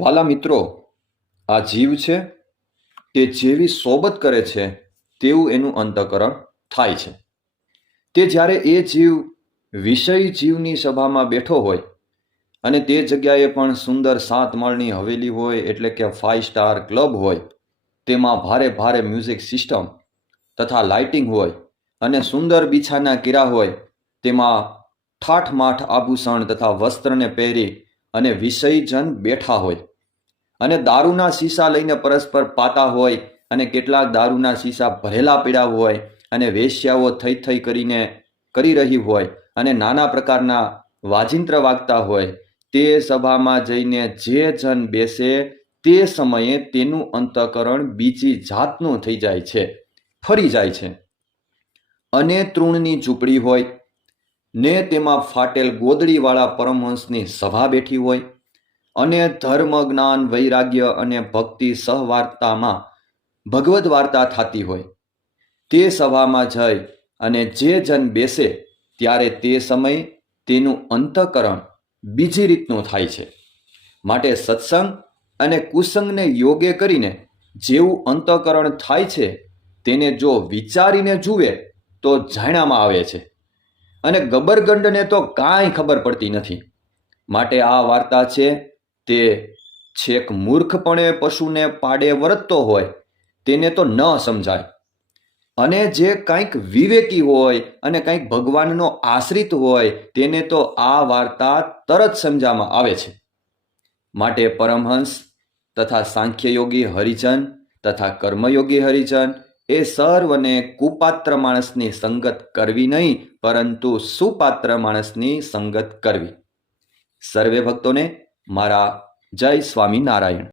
વાલા મિત્રો, આ જીવ છે તે જેવી સોબત કરે છે તેવું એનું અંતઃકરણ થાય છે. તે જ્યારે એ જીવ વિષય જીવની સભામાં બેઠો હોય અને તે જગ્યાએ પણ સુંદર 7 માળની હવેલી હોય, એટલે કે 5 સ્ટાર ક્લબ હોય, તેમાં ભારે ભારે મ્યુઝિક સિસ્ટમ તથા લાઇટિંગ હોય અને સુંદર બિછાના કીરા હોય, તેમાં ઠાઠમાઠ આભૂષણ તથા વસ્ત્રને પહેરી અને વિષયજન બેઠા હોય અને દારૂના શીશા લઈને પરસ્પર પાતા હોય અને કેટલાક દારૂના શીશા ભરેલા પીડા હોય અને વેશ્યાઓ થઈ કરીને કરી રહી હોય અને નાના પ્રકારના વાજિંત્ર વાગતા હોય, તે સભામાં જઈને જે જન બેસે તે સમયે તેનું અંતઃકરણ બીજી જાતનું થઈ જાય છે, ફરી જાય છે. અને તૃણની ઝૂંપડી હોય ને તેમાં ફાટેલ ગોદડીવાળા પરમહંસની સભા બેઠી હોય અને ધર્મ જ્ઞાન વૈરાગ્ય અને ભક્તિ સહવાર્તામાં ભગવદ્ વાર્તા થતી હોય, તે સભામાં જઈ અને જે જન બેસે ત્યારે તે સમયે તેનું અંતઃકરણ બીજી રીતનું થાય છે. માટે સત્સંગ અને કુસંગને યોગે કરીને જેવું અંતઃકરણ થાય છે તેને જો વિચારીને જુએ તો જાણ્યામાં આવે છે અને ગબરગંડને તો કાંઈ ખબર પડતી નથી. માટે આ વાર્તા છે તે છેક મૂર્ખપણે પશુને પાડે વર્તતો હોય તેને તો ન સમજાય, અને જે કંઈક વિવેકી હોય અને કંઈક ભગવાનનો આશ્રિત હોય તેને તો આ વાર્તા તરત સમજાવવામાં આવે છે. માટે પરમહંસ તથા સાંખ્યયોગી હરિજન તથા કર્મયોગી હરિજન એ સર્વને કુપાત્ર માણસની સંગત કરવી નહીં, પરંતુ સુપાત્ર માણસની સંગત કરવી. સર્વે ભક્તોને મારા જય સ્વામિનારાયણ.